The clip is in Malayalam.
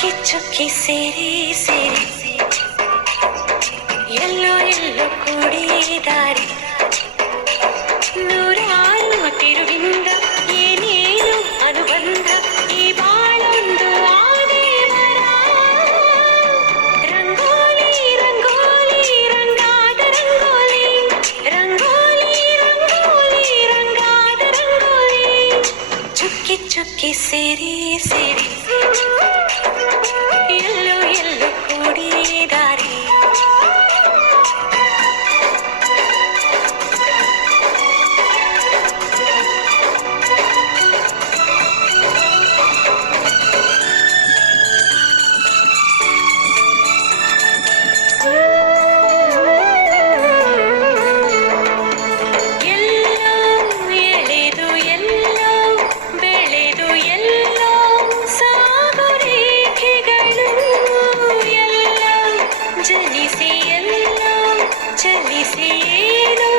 ചുക്കി ചുക്കി സിരി സിരി എല്ലോ എല്ലോ കൂടി ദാരി ചുക്കി സിരി സിരി ಕೈದಾರ dice